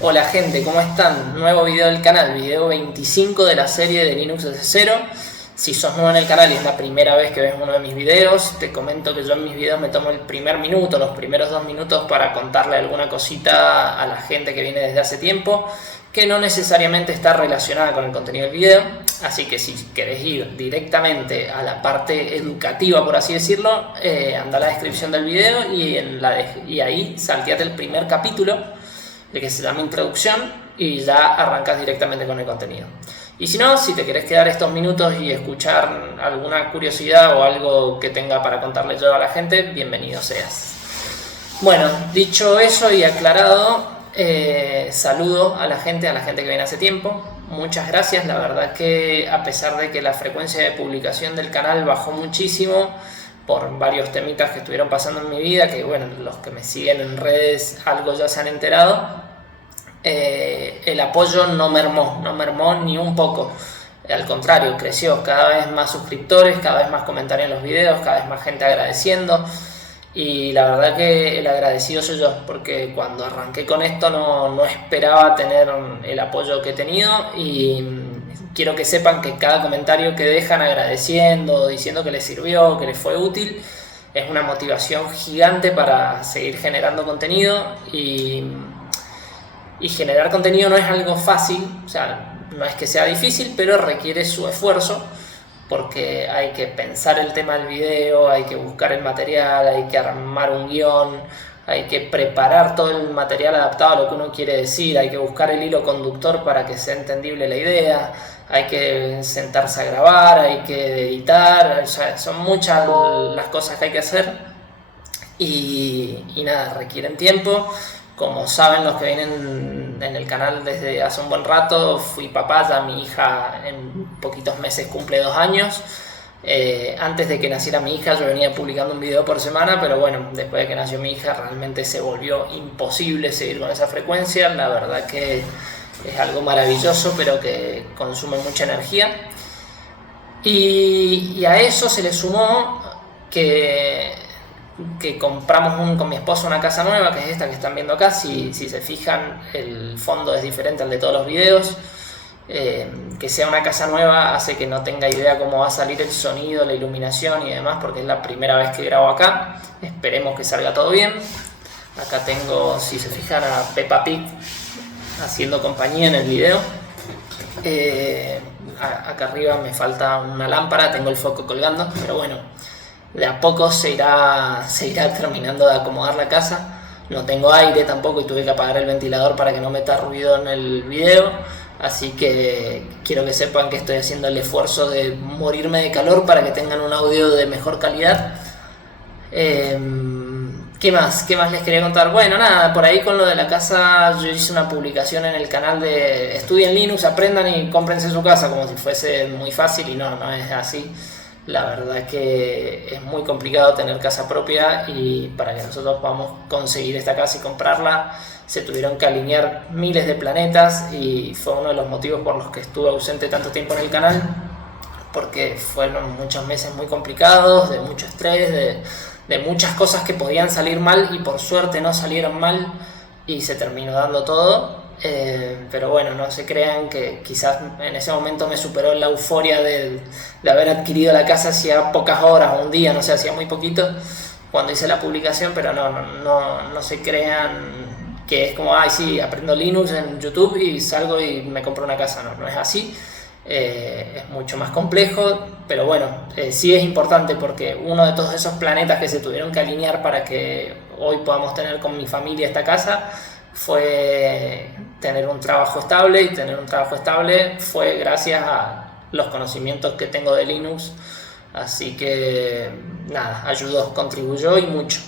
Hola gente, ¿cómo están? Nuevo video del canal, video 25 de la serie de Linux desde cero. Si sos nuevo en el canal y es la primera vez que ves uno de mis videos, te comento que yo en mis videos me tomo el primer minuto, los primeros 2 minutos para contarle alguna cosita a la gente que viene desde hace tiempo, que no necesariamente está relacionada con el contenido del video. Así que si querés ir directamente a la parte educativa, por así decirlo, anda a la descripción del video y ahí salteate el primer capítulo, de que se llama Introducción, y ya arrancas directamente con el contenido. Y si no, si te querés quedar estos minutos y escuchar alguna curiosidad o algo que tenga para contarle yo a la gente, bienvenido seas. Bueno, dicho eso y aclarado, saludo a la gente que viene hace tiempo. Muchas gracias, la verdad que a pesar de que la frecuencia de publicación del canal bajó muchísimo por varios temitas que estuvieron pasando en mi vida, que bueno, los que me siguen en redes algo ya se han enterado, el apoyo no mermó ni un poco. Al contrario, creció, cada vez más suscriptores, cada vez más comentarios en los videos, cada vez más gente agradeciendo. Y la verdad que el agradecido soy yo, porque cuando arranqué con esto no esperaba tener el apoyo que he tenido, y quiero que sepan que cada comentario que dejan agradeciendo, diciendo que les sirvió, que les fue útil, es una motivación gigante para seguir generando contenido. Y generar contenido no es algo fácil, o sea, no es que sea difícil, pero requiere su esfuerzo, porque hay que pensar el tema del video, hay que buscar el material, hay que armar un guión, hay que preparar todo el material adaptado a lo que uno quiere decir, hay que buscar el hilo conductor para que sea entendible la idea, hay que sentarse a grabar, hay que editar, o sea, son muchas las cosas que hay que hacer y nada, requieren tiempo. Como saben los que vienen en el canal desde hace un buen rato, fui papá, ya mi hija en poquitos meses cumple 2 años. Antes de que naciera mi hija yo venía publicando un video por semana, pero bueno, después de que nació mi hija realmente se volvió imposible seguir con esa frecuencia. La verdad que es algo maravilloso, pero que consume mucha energía. Y a eso se le sumó que compramos con mi esposa una casa nueva, que es esta que están viendo acá. Si se fijan, el fondo es diferente al de todos los videos. Que sea una casa nueva hace que no tenga idea cómo va a salir el sonido, la iluminación y demás, porque es la primera vez que grabo acá. Esperemos que salga todo bien. Acá tengo, si se fijan, a Peppa Pig haciendo compañía en el video. Acá arriba me falta una lámpara, tengo el foco colgando, pero bueno, de a poco se irá terminando de acomodar la casa. No tengo aire tampoco y tuve que apagar el ventilador para que no meta ruido en el video, así que quiero que sepan que estoy haciendo el esfuerzo de morirme de calor para que tengan un audio de mejor calidad. ¿Qué más les quería contar? Bueno, nada, por ahí con lo de la casa yo hice una publicación en el canal de estudien Linux, aprendan y cómprense su casa, como si fuese muy fácil, y no es así. La verdad que es muy complicado tener casa propia, y para que nosotros podamos conseguir esta casa y comprarla se tuvieron que alinear miles de planetas, y fue uno de los motivos por los que estuve ausente tanto tiempo en el canal, porque fueron muchos meses muy complicados, de mucho estrés, de muchas cosas que podían salir mal y por suerte no salieron mal y se terminó dando todo. Pero bueno, no se crean que quizás en ese momento me superó la euforia de haber adquirido la casa hacía pocas horas o un día, no sé, hacía muy poquito cuando hice la publicación, pero no se crean que es como, ay sí, aprendo Linux en YouTube y salgo y me compro una casa. No es así. Es mucho más complejo, pero bueno, sí es importante, porque uno de todos esos planetas que se tuvieron que alinear para que hoy podamos tener con mi familia esta casa fue tener un trabajo estable, y tener un trabajo estable fue gracias a los conocimientos que tengo de Linux, así que nada, ayudó, contribuyó y mucho.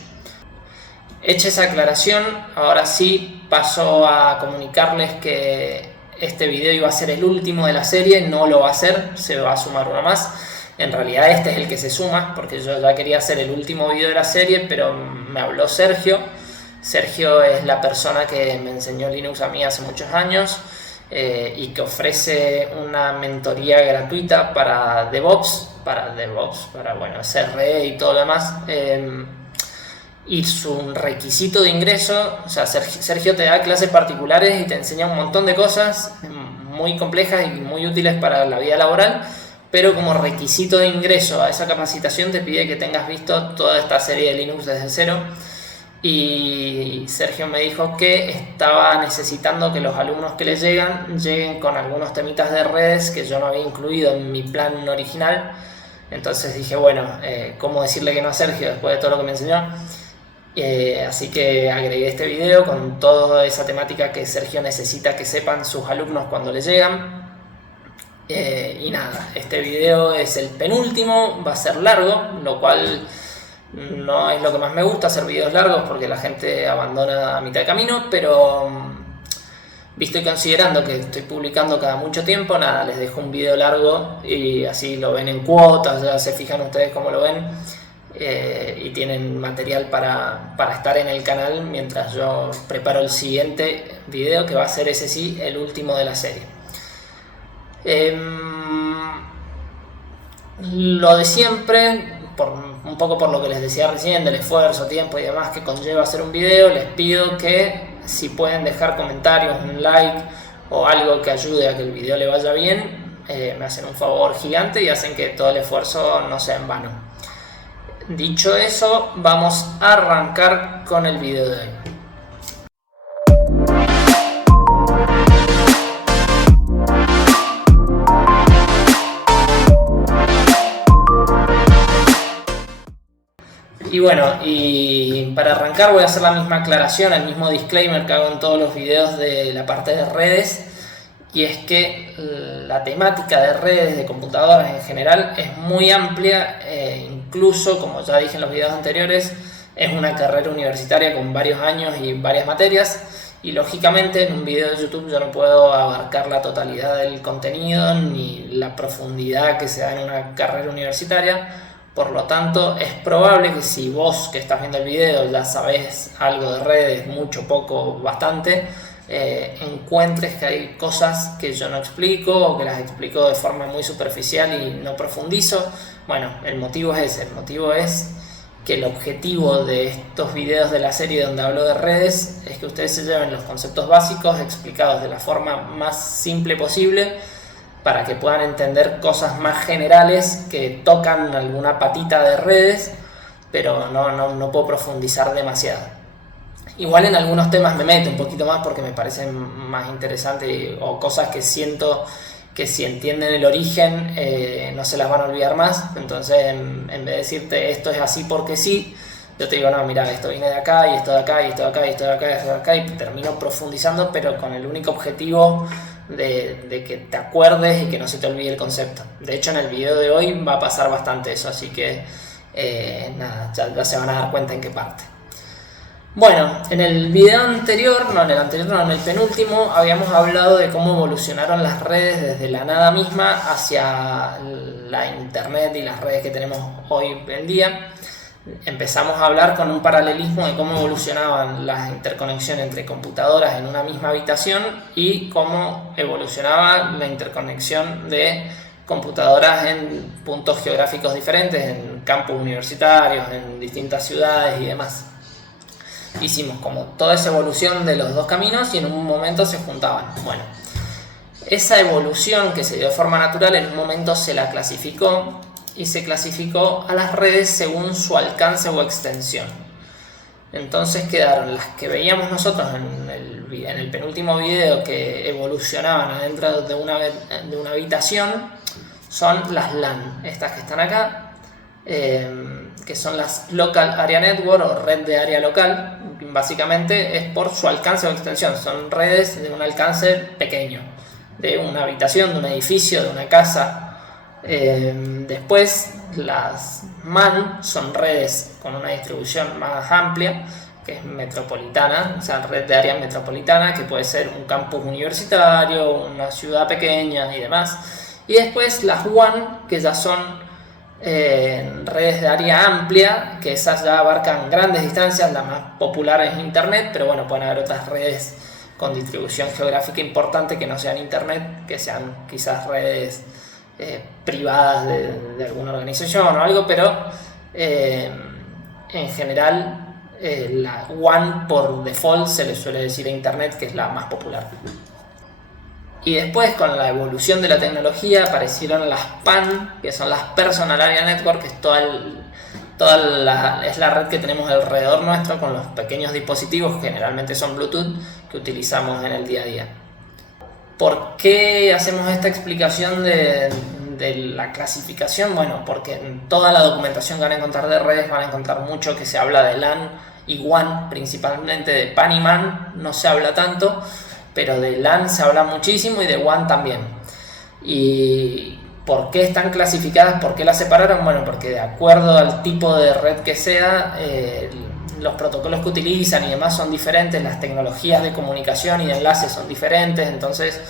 Hecha esa aclaración, ahora sí paso a comunicarles que este video iba a ser el último de la serie. No lo va a ser, se va a sumar uno más. En realidad este es el que se suma, porque yo ya quería hacer el último video de la serie, pero me habló Sergio. Sergio es la persona que me enseñó Linux a mí hace muchos años, y que ofrece una mentoría gratuita para DevOps, para bueno, CRE y todo lo demás. y su requisito de ingreso, o sea, Sergio te da clases particulares y te enseña un montón de cosas muy complejas y muy útiles para la vida laboral, pero como requisito de ingreso a esa capacitación te pide que tengas visto toda esta serie de Linux desde cero. Y Sergio me dijo que estaba necesitando que los alumnos que le lleguen con algunos temitas de redes que yo no había incluido en mi plan original. Entonces dije, bueno, ¿cómo decirle que no a Sergio después de todo lo que me enseñó? Así que agregué este video con toda esa temática que Sergio necesita que sepan sus alumnos cuando le llegan. Y nada, este video es el penúltimo, va a ser largo, lo cual no es lo que más me gusta, hacer videos largos porque la gente abandona a mitad de camino, pero visto y considerando que estoy publicando cada mucho tiempo, nada, les dejo un video largo y así lo ven en cuotas, ya se fijan ustedes cómo lo ven, y tienen material para estar en el canal mientras yo preparo el siguiente video, que va a ser ese sí, el último de la serie. Lo de siempre, un poco por lo que les decía recién, del esfuerzo, tiempo y demás que conlleva hacer un video, les pido que si pueden dejar comentarios, un like o algo que ayude a que el video le vaya bien, me hacen un favor gigante y hacen que todo el esfuerzo no sea en vano. Dicho eso, vamos a arrancar con el video de hoy. Y bueno, y para arrancar voy a hacer la misma aclaración, el mismo disclaimer que hago en todos los videos de la parte de redes, y es que la temática de redes, de computadoras en general, es muy amplia, incluso, como ya dije en los videos anteriores, es una carrera universitaria con varios años y varias materias, y lógicamente en un video de YouTube yo no puedo abarcar la totalidad del contenido ni la profundidad que se da en una carrera universitaria. Por lo tanto, es probable que si vos que estás viendo el video ya sabés algo de redes, mucho, poco, bastante, encuentres que hay cosas que yo no explico o que las explico de forma muy superficial y no profundizo. Bueno, el motivo es ese, el motivo es que el objetivo de estos videos de la serie donde hablo de redes es que ustedes se lleven los conceptos básicos explicados de la forma más simple posible, para que puedan entender cosas más generales que tocan alguna patita de redes, pero no puedo profundizar demasiado. Igual en algunos temas me meto un poquito más porque me parecen más interesantes o cosas que siento que si entienden el origen no se las van a olvidar más. Entonces en vez de decirte esto es así porque sí, yo te digo, no, mira, esto viene de acá y esto de acá y esto de acá y esto de acá y esto de acá, y termino profundizando, pero con el único objetivo de que te acuerdes y que no se te olvide el concepto. De hecho, en el video de hoy va a pasar bastante eso, así que nada, ya se van a dar cuenta en qué parte. Bueno, en el video anterior, en el penúltimo, habíamos hablado de cómo evolucionaron las redes desde la nada misma hacia la internet y las redes que tenemos hoy en día. Empezamos a hablar con un paralelismo de cómo evolucionaban las interconexiones entre computadoras en una misma habitación y cómo evolucionaba la interconexión de computadoras en puntos geográficos diferentes, en campus universitarios, en distintas ciudades y demás. Hicimos como toda esa evolución de los dos caminos y en un momento se juntaban. Bueno, esa evolución que se dio de forma natural en un momento se la clasificó, y se clasificó a las redes según su alcance o extensión. Entonces quedaron las que veíamos nosotros en el penúltimo video, que evolucionaban adentro de una habitación, son las LAN, estas que están acá, que son las Local Area Network o red de área local. Básicamente es por su alcance o extensión, son redes de un alcance pequeño, de una habitación, de un edificio, de una casa. Después las MAN son redes con una distribución más amplia, que es metropolitana, o sea, red de área metropolitana, que puede ser un campus universitario, una ciudad pequeña y demás. Y después las WAN, que ya son redes de área amplia, que esas ya abarcan grandes distancias. La más popular es internet, pero bueno, pueden haber otras redes con distribución geográfica importante que no sean internet, que sean quizás redes privadas de alguna organización o algo, pero en general la WAN por default se le suele decir a Internet, que es la más popular. Y después, con la evolución de la tecnología, aparecieron las PAN, que son las Personal Area Network, que es es la red que tenemos alrededor nuestro con los pequeños dispositivos, que generalmente son Bluetooth, que utilizamos en el día a día. ¿Por qué hacemos esta explicación de la clasificación? Bueno, porque en toda la documentación que van a encontrar de redes van a encontrar mucho que se habla de LAN y WAN, principalmente de PAN y MAN no se habla tanto, pero de LAN se habla muchísimo y de WAN también. ¿Y por qué están clasificadas? ¿Por qué las separaron? Bueno, porque de acuerdo al tipo de red que sea, los protocolos que utilizan y demás son diferentes, las tecnologías de comunicación y de enlaces son diferentes, entonces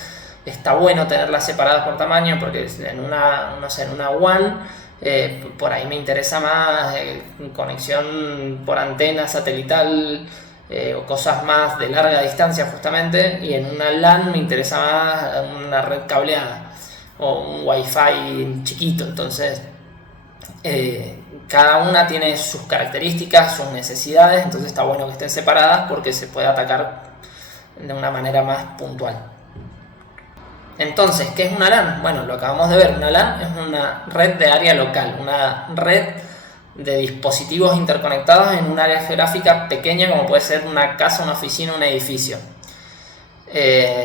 está bueno tenerlas separadas por tamaño, porque en una WAN por ahí me interesa más conexión por antena satelital o cosas más de larga distancia justamente, y en una LAN me interesa más una red cableada o un Wi-Fi chiquito. Entonces cada una tiene sus características, sus necesidades, entonces está bueno que estén separadas porque se puede atacar de una manera más puntual. Entonces, ¿qué es una LAN? Bueno, lo acabamos de ver. Una LAN es una red de área local, una red de dispositivos interconectados en un área geográfica pequeña, como puede ser una casa, una oficina, un edificio.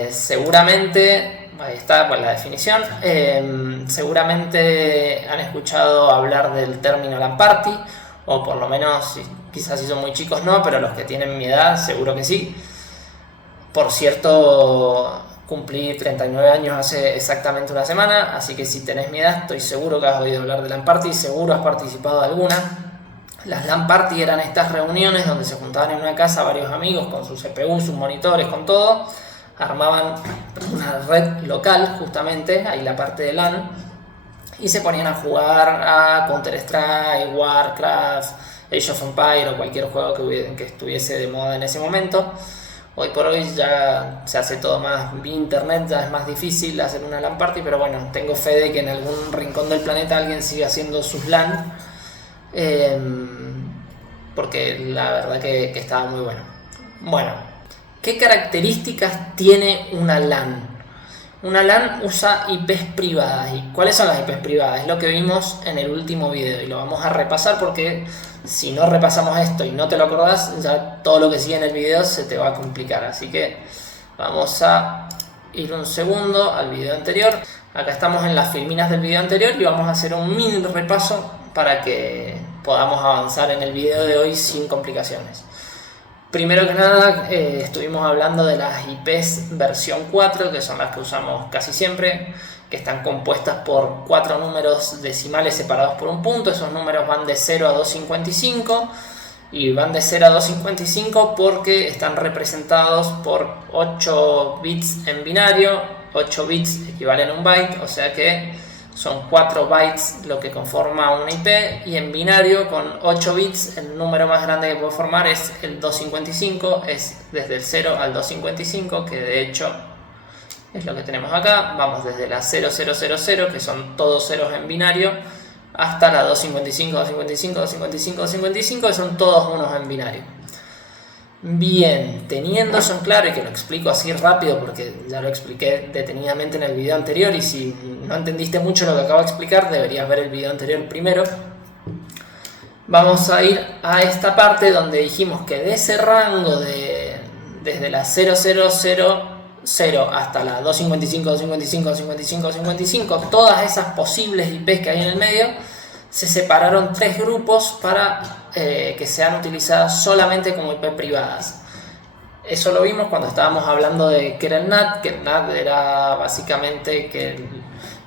Seguramente, ahí está pues, la definición, seguramente han escuchado hablar del término LAN Party, o por lo menos, quizás si son muy chicos no, pero los que tienen mi edad seguro que sí. Por cierto, cumplí 39 años hace exactamente una semana, así que si tenés mi edad estoy seguro que has oído hablar de LAN Party, seguro has participado de alguna. Las LAN Party eran estas reuniones donde se juntaban en una casa varios amigos con sus CPU, sus monitores, con todo, armaban una red local justamente, ahí la parte de LAN, y se ponían a jugar a Counter-Strike, Warcraft, Age of Empires o cualquier juego que estuviese de moda en ese momento. Hoy por hoy ya se hace todo más vía internet, ya es más difícil hacer una LAN Party, pero bueno, tengo fe de que en algún rincón del planeta alguien siga haciendo sus LAN, porque la verdad que estaba muy bueno. Bueno, ¿qué características tiene una LAN? Una LAN usa IPs privadas. ¿Y cuáles son las IPs privadas? Es lo que vimos en el último video y lo vamos a repasar porque si no repasamos esto y no te lo acordás, ya todo lo que sigue en el video se te va a complicar. Así que vamos a ir un segundo al video anterior. Acá estamos en las filminas del video anterior y vamos a hacer un mini repaso para que podamos avanzar en el video de hoy sin complicaciones. Primero que nada, estuvimos hablando de las IPs versión 4, que son las que usamos casi siempre, que están compuestas por 4 números decimales separados por un punto. Esos números van de 0 a 255 y van de 0 a 255 porque están representados por 8 bits en binario. 8 bits equivalen a un byte, o sea que son 4 bytes lo que conforma una IP, y en binario con 8 bits el número más grande que puede formar es el 255, es desde el 0 al 255, que de hecho es lo que tenemos acá. Vamos desde la 0000, que son todos ceros en binario, hasta la 255, 255, 255, 255, que son todos unos en binario. Bien, teniendo eso en claro, y que lo explico así rápido porque ya lo expliqué detenidamente en el video anterior, y si no entendiste mucho lo que acabo de explicar deberías ver el video anterior primero. Vamos a ir a esta parte donde dijimos que de ese rango desde la 0000 hasta la 255, 255, 255, 255, todas esas posibles IPs que hay en el medio, se separaron 3 grupos para que sean utilizadas solamente como IP privadas. Eso lo vimos cuando estábamos hablando de qué era el NAT, que el NAT era básicamente que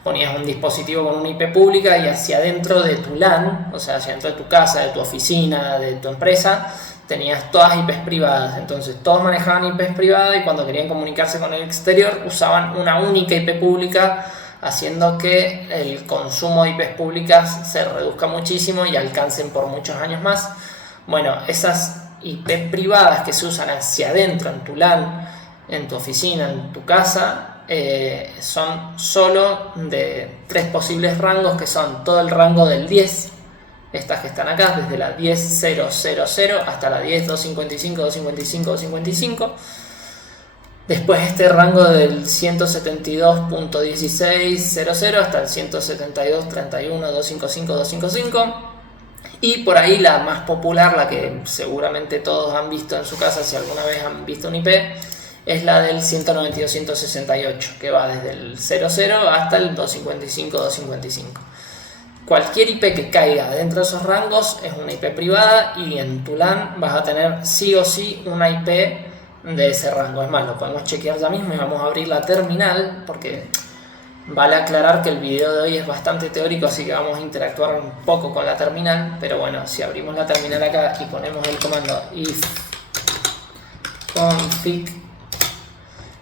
ponías un dispositivo con una IP pública y hacia adentro de tu LAN, o sea, hacia adentro de tu casa, de tu oficina, de tu empresa, tenías todas IPs privadas. Entonces todos manejaban IPs privadas y cuando querían comunicarse con el exterior usaban una única IP pública, haciendo que el consumo de IPs públicas se reduzca muchísimo y alcancen por muchos años más. Bueno, esas IP privadas que se usan hacia adentro en tu LAN, en tu oficina, en tu casa, son solo de 3 posibles rangos, que son todo el rango del 10, estas que están acá, desde la 10.0.0.0 hasta la 10.255.255.255. Después este rango del 172.16.00 hasta el 172.31.255.255. Y por ahí la más popular, la que seguramente todos han visto en su casa si alguna vez han visto un IP, es la del 192.168, que va desde el 00 hasta el 255.255. Cualquier IP que caiga dentro de esos rangos es una IP privada y en tu LAN vas a tener sí o sí una IP de ese rango. Es más, lo podemos chequear ya mismo y vamos a abrir la terminal, porque vale aclarar que el video de hoy es bastante teórico, así que vamos a interactuar un poco con la terminal. Pero bueno, si abrimos la terminal acá y ponemos el comando if config,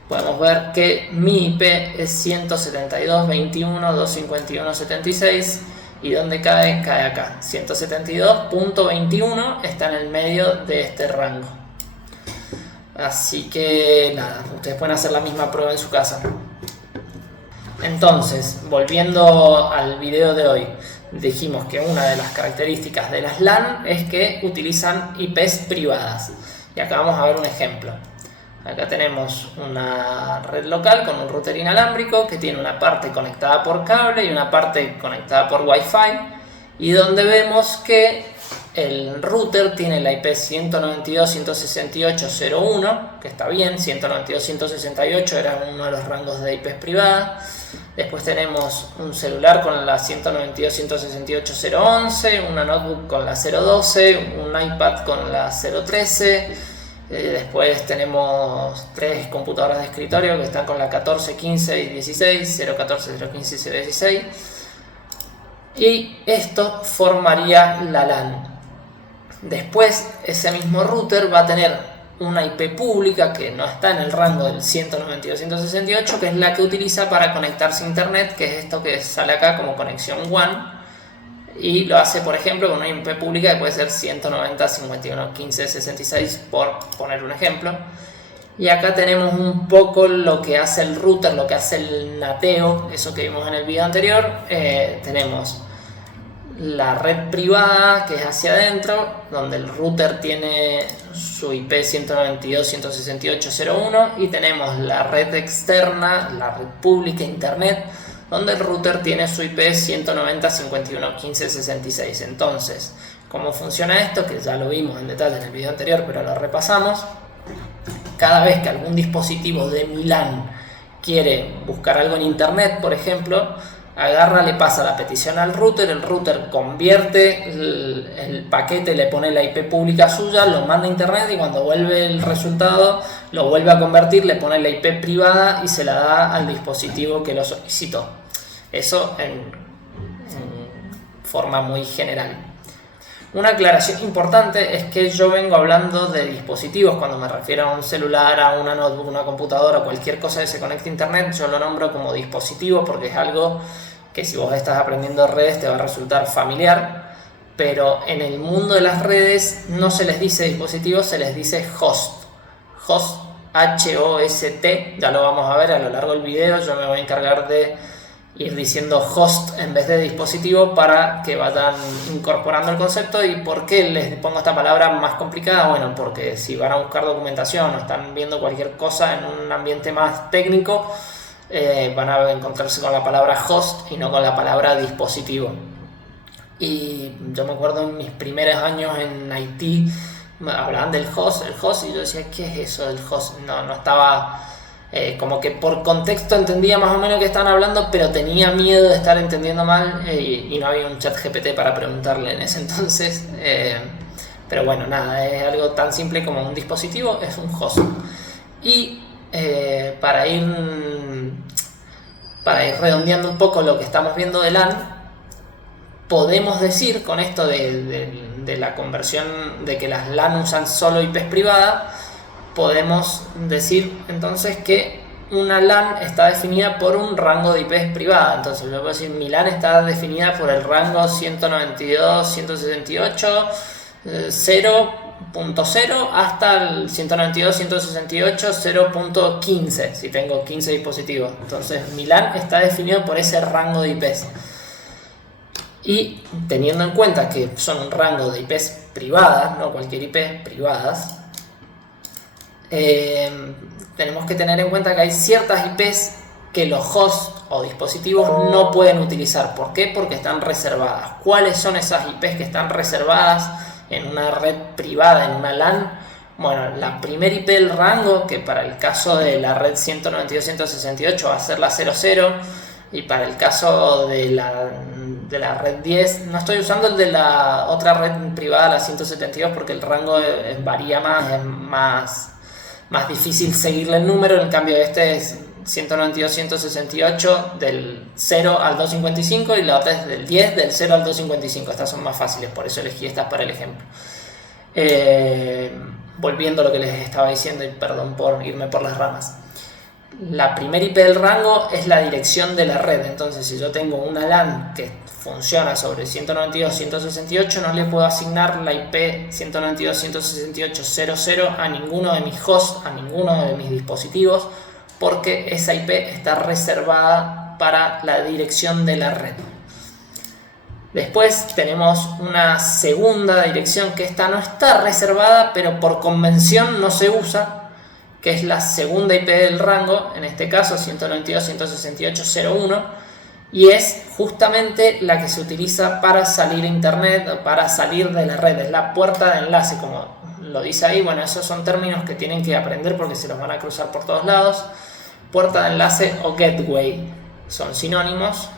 podemos ver que mi IP es 172.21.251.76 y donde cae, cae acá. 172.21 está en el medio de este rango. Así que nada, ustedes pueden hacer la misma prueba en su casa. Entonces, volviendo al video de hoy, dijimos que una de las características de las LAN es que utilizan IPs privadas. Y acá vamos a ver un ejemplo. Acá tenemos una red local con un router inalámbrico que tiene una parte conectada por cable y una parte conectada por Wi-Fi, y donde vemos que el router tiene la IP 192.168.0.1, que está bien. 192.168 era uno de los rangos de IPs privadas. Después tenemos un celular con la 192.168.0.11, una notebook con la 0.12, un iPad con la 0.13. Después tenemos 3 computadoras de escritorio que están con la 14, 15 y 16, 014, 015 y 016. Y esto formaría la LAN. Después ese mismo router va a tener una IP pública que no está en el rango del 192.168, que es la que utiliza para conectarse a internet, que es esto que sale acá como conexión WAN. Y lo hace, por ejemplo, con una IP pública que puede ser 190.51.15.66, por poner un ejemplo. Y acá tenemos un poco lo que hace el router, lo que hace el nateo, eso que vimos en el video anterior. Tenemos la red privada, que es hacia adentro, donde el router tiene su IP 192.168.0.1, y tenemos la red externa, la red pública, internet, donde el router tiene su IP 190.51.15.66. Entonces, ¿cómo funciona esto? Que ya lo vimos en detalle en el video anterior, pero lo repasamos. Cada vez que algún dispositivo de mi LAN quiere buscar algo en internet, por ejemplo, agarra, le pasa la petición al router, el router convierte el paquete, le pone la IP pública suya, lo manda a internet, y cuando vuelve el resultado lo vuelve a convertir, le pone la IP privada y se la da al dispositivo que lo solicitó. Eso en forma muy general. Una aclaración importante es que yo vengo hablando de dispositivos. Cuando me refiero a un celular, a una notebook, una computadora, cualquier cosa que se conecte a internet, yo lo nombro como dispositivo porque es algo que, si vos estás aprendiendo redes, te va a resultar familiar. Pero en el mundo de las redes no se les dice dispositivo, se les dice host. Host, H-O-S-T, ya lo vamos a ver a lo largo del video. Yo me voy a encargar de ir diciendo host en vez de dispositivo para que vayan incorporando el concepto. ¿Y por qué les pongo esta palabra más complicada? Bueno, porque si van a buscar documentación o están viendo cualquier cosa en un ambiente más técnico, van a encontrarse con la palabra host y no con la palabra dispositivo. Y yo me acuerdo en mis primeros años en Haití, hablaban del host, y yo decía, ¿qué es eso del host? No estaba... como que por contexto entendía más o menos que estaban hablando, pero tenía miedo de estar entendiendo mal, y no había un chat GPT para preguntarle en ese entonces. Pero bueno, nada, es algo tan simple como un dispositivo, es un host. Y para ir redondeando un poco lo que estamos viendo de LAN, podemos decir con esto de la conversión de que las LAN usan solo IPs privadas, podemos decir entonces que una LAN está definida por un rango de IPs privada. Entonces yo puedo decir, mi LAN está definida por el rango 192.168.0.0 hasta el 192.168.0.15, si tengo 15 dispositivos. Entonces mi LAN está definido por ese rango de IPs. Y teniendo en cuenta que son un rango de IPs privadas, no cualquier IP, privadas, tenemos que tener en cuenta que hay ciertas IPs que los hosts o dispositivos no pueden utilizar. ¿Por qué? Porque están reservadas. ¿Cuáles son esas IPs que están reservadas en una red privada, en una LAN? Bueno, la primer IP del rango, que para el caso de la red 192.168 va a ser la 00, y para el caso de la red 10, no estoy usando el de la otra red privada, la 172, porque el rango varía más, es más difícil seguirle el número. En cambio este es 192.168 del 0 al 255 y la otra es del 10 del 0 al 255. Estas son más fáciles, por eso elegí estas para el ejemplo. Volviendo a lo que les estaba diciendo, y perdón por irme por las ramas. La primera IP del rango es la dirección de la red. Entonces, si yo tengo una LAN que funciona sobre 192.168, no le puedo asignar la IP 192.168.00 a ninguno de mis hosts, a ninguno de mis dispositivos, porque esa IP está reservada para la dirección de la red. Después tenemos una segunda dirección que esta no está reservada, pero por convención no se usa, que es la segunda IP del rango, en este caso 192.168.01, y es justamente la que se utiliza para salir a internet o para salir de la red. Es la puerta de enlace, como lo dice ahí. Bueno, esos son términos que tienen que aprender porque se los van a cruzar por todos lados. Puerta de enlace o gateway son sinónimos,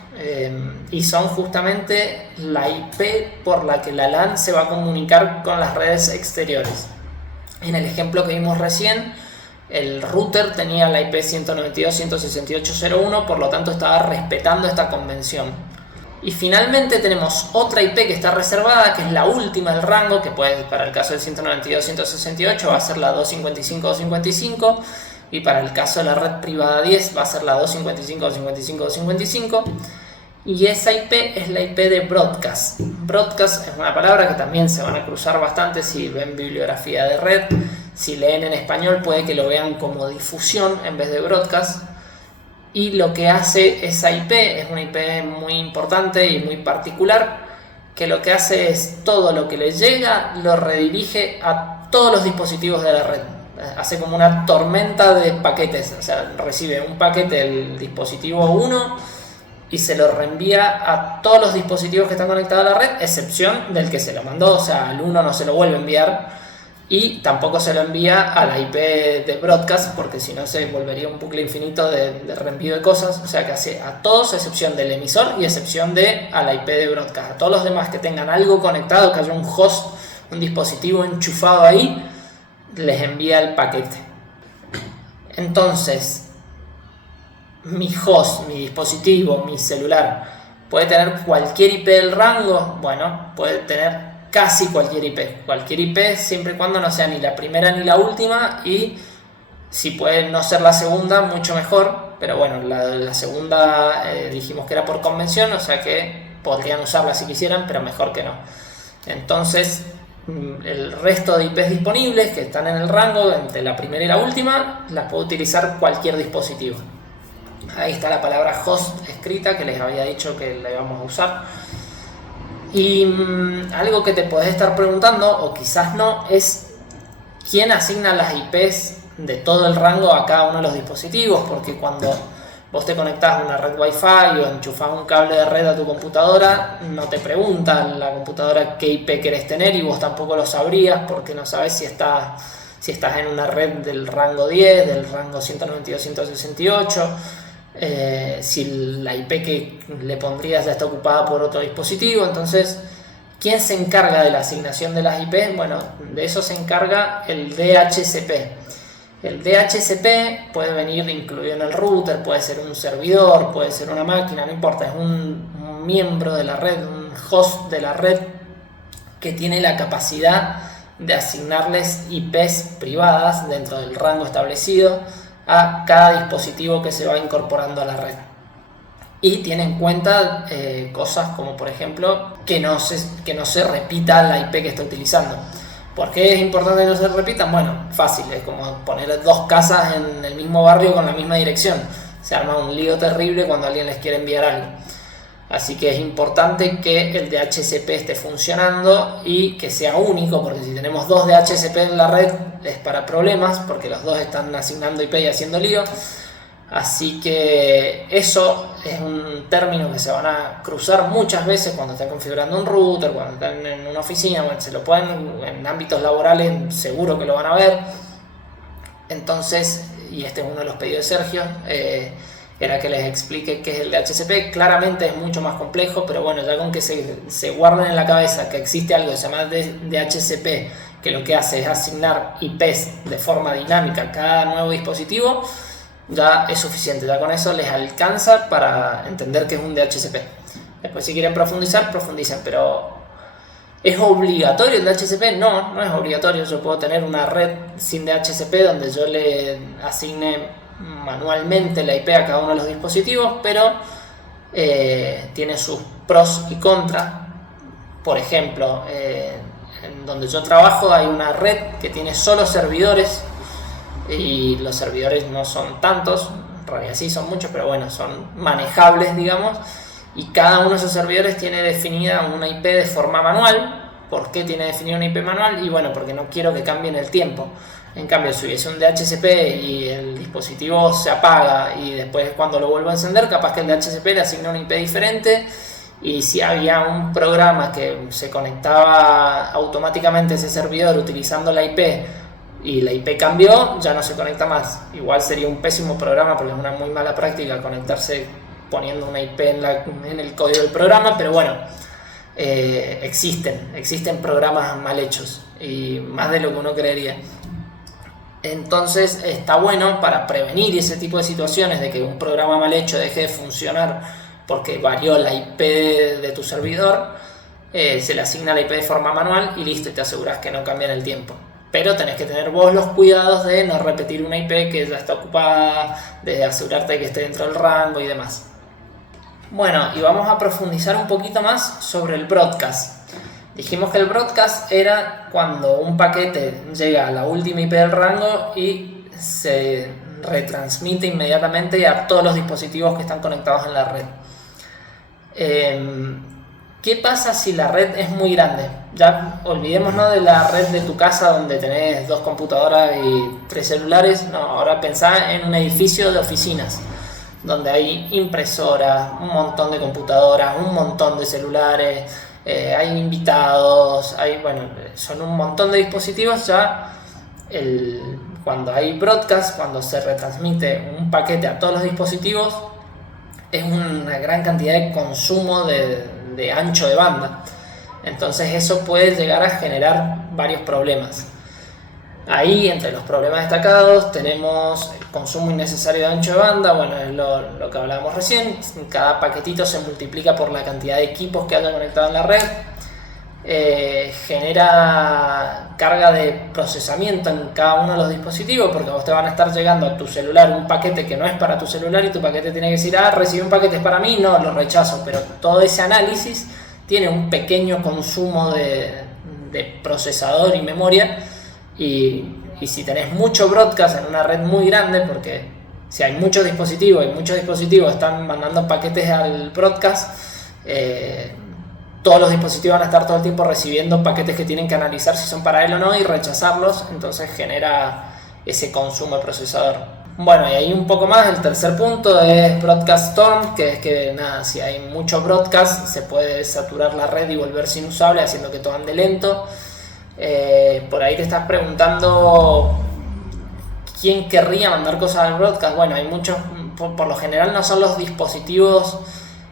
y son justamente la IP por la que la LAN se va a comunicar con las redes exteriores. En el ejemplo que vimos recién, el router tenía la IP 192.168.01, por lo tanto estaba respetando esta convención. Y finalmente tenemos otra IP que está reservada, que es la última del rango, que puede, para el caso del 192.168 va a ser la 255.255, y para el caso de la red privada 10 va a ser la 255.255.255. Y esa IP es la IP de broadcast. Broadcast es una palabra que también se van a cruzar bastante si ven bibliografía de red. Si leen en español puede que lo vean como difusión en vez de broadcast. Y lo que hace esa IP es una IP muy importante y muy particular, que lo que hace es todo lo que le llega lo redirige a todos los dispositivos de la red. Hace como una tormenta de paquetes. O sea, recibe un paquete del dispositivo 1 y se lo reenvía a todos los dispositivos que están conectados a la red, excepción del que se lo mandó. O sea, al 1 no se lo vuelve a enviar, y tampoco se lo envía a la IP de broadcast, porque si no se volvería un bucle infinito de reenvío de cosas. O sea que hace a todos, excepción del emisor y excepción a la IP de broadcast. A todos los demás que tengan algo conectado, que haya un host, un dispositivo enchufado ahí, les envía el paquete. Entonces, mi host, mi dispositivo, mi celular, ¿puede tener cualquier IP del rango? Bueno, puede tener casi cualquier IP. Cualquier IP siempre y cuando no sea ni la primera ni la última, y si puede no ser la segunda, mucho mejor. Pero bueno, la segunda dijimos que era por convención, o sea que podrían usarla si quisieran, pero mejor que no. Entonces, el resto de IPs disponibles que están en el rango entre la primera y la última, las puede utilizar cualquier dispositivo. Ahí está la palabra host escrita, que les había dicho que la íbamos a usar. Y algo que te podés estar preguntando, o quizás no, es quién asigna las IPs de todo el rango a cada uno de los dispositivos, porque cuando vos te conectás a una red Wi-Fi o enchufás un cable de red a tu computadora, no te preguntan la computadora qué IP querés tener, y vos tampoco lo sabrías porque no sabes si estás en una red del rango 10, del rango 192.168, si la IP que le pondrías ya está ocupada por otro dispositivo. Entonces, ¿quién se encarga de la asignación de las IP? Bueno, de eso se encarga el DHCP. El DHCP puede venir incluido en el router, puede ser un servidor, puede ser una máquina, no importa, es un miembro de la red, un host de la red que tiene la capacidad de asignarles IPs privadas dentro del rango establecido a cada dispositivo que se va incorporando a la red. Y tiene en cuenta cosas como, por ejemplo, que no se repita la IP que está utilizando. ¿Por qué es importante que no se repitan? Bueno, fácil, es como poner dos casas en el mismo barrio con la misma dirección. Se arma un lío terrible cuando alguien les quiere enviar algo. Así que es importante que el DHCP esté funcionando y que sea único, porque si tenemos dos DHCP en la red es para problemas, porque los dos están asignando IP y haciendo lío. Así que eso es un término que se van a cruzar muchas veces cuando están configurando un router, cuando están en una oficina, bueno, se lo pueden, en ámbitos laborales seguro que lo van a ver. Entonces, y este es uno de los pedidos de Sergio, era que les explique qué es el DHCP. Claramente es mucho más complejo, pero bueno, ya con que se guarden en la cabeza que existe algo que se llama DHCP, que lo que hace es asignar IPs de forma dinámica a cada nuevo dispositivo, ya es suficiente. Ya con eso les alcanza para entender que es un DHCP. Después, si quieren profundizar, profundicen, pero ¿es obligatorio el DHCP? No, no es obligatorio. Yo puedo tener una red sin DHCP donde yo le asigne manualmente la IP a cada uno de los dispositivos, pero tiene sus pros y contras. Por ejemplo, en donde yo trabajo hay una red que tiene solo servidores, y los servidores no son tantos, en realidad sí son muchos, pero bueno, son manejables, digamos, y cada uno de esos servidores tiene definida una IP de forma manual. ¿Por qué tiene definida una IP manual? Y bueno, porque no quiero que cambie en el tiempo. En cambio, si hubiese un DHCP y el dispositivo se apaga y después cuando lo vuelvo a encender, capaz que el DHCP le asigna una IP diferente, y si había un programa que se conectaba automáticamente a ese servidor utilizando la IP y la IP cambió, ya no se conecta más. Igual sería un pésimo programa porque es una muy mala práctica conectarse poniendo una IP en el código del programa, pero bueno, existen programas mal hechos, y más de lo que uno creería. Entonces está bueno para prevenir ese tipo de situaciones de que un programa mal hecho deje de funcionar porque varió la IP de tu servidor. Se le asigna la IP de forma manual y listo, y te aseguras que no cambia en el tiempo. Pero tenés que tener vos los cuidados de no repetir una IP que ya está ocupada, de asegurarte de que esté dentro del rango y demás. Bueno, y vamos a profundizar un poquito más sobre el broadcast. Dijimos que el broadcast era cuando un paquete llega a la última IP del rango y se retransmite inmediatamente a todos los dispositivos que están conectados en la red. ¿Qué pasa si la red es muy grande? Ya olvidémonos de la red de tu casa donde tenés 2 computadoras y 3 celulares. No, ahora pensá en un edificio de oficinas donde hay impresoras, un montón de computadoras, un montón de celulares, hay invitados, son un montón de dispositivos. Ya cuando hay broadcast, cuando se retransmite un paquete a todos los dispositivos, es una gran cantidad de consumo de ancho de banda. Entonces eso puede llegar a generar varios problemas. Ahí, entre los problemas destacados, tenemos el consumo innecesario de ancho de banda. Bueno, es lo que hablábamos recién. Cada paquetito se multiplica por la cantidad de equipos que haya conectado en la red. Genera carga de procesamiento en cada uno de los dispositivos, porque a vos te van a estar llegando a tu celular un paquete que no es para tu celular, y tu paquete tiene que decir: recibí un paquete, es para mí, no, lo rechazo. Pero todo ese análisis tiene un pequeño consumo de procesador y memoria, y si tenés mucho broadcast en una red muy grande, porque si hay muchos dispositivos y muchos dispositivos están mandando paquetes al broadcast, todos los dispositivos van a estar todo el tiempo recibiendo paquetes que tienen que analizar si son para él o no y rechazarlos. Entonces genera ese consumo de procesador. Bueno, y ahí un poco más, el tercer punto es Broadcast Storm, que es que si hay mucho broadcast se puede saturar la red y volverse inusable, haciendo que todo ande lento. Por ahí te estás preguntando quién querría mandar cosas al broadcast. Bueno, hay muchos, por lo general no son los dispositivos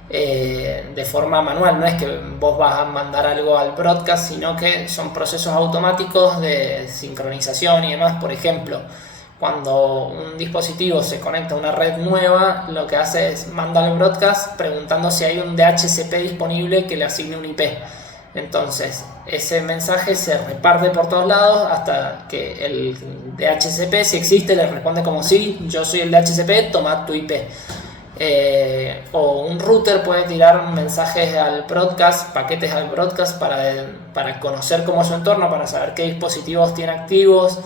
de forma manual, no es que vos vas a mandar algo al broadcast, sino que son procesos automáticos de sincronización y demás. Por ejemplo, cuando un dispositivo se conecta a una red nueva, lo que hace es mandar al broadcast preguntando si hay un DHCP disponible que le asigne un IP. Entonces ese mensaje se reparte por todos lados hasta que el DHCP, si existe, le responde como: sí, yo soy el DHCP, toma tu IP. O un router puede tirar mensajes al broadcast, paquetes al broadcast para conocer cómo es su entorno, para saber qué dispositivos tiene activos,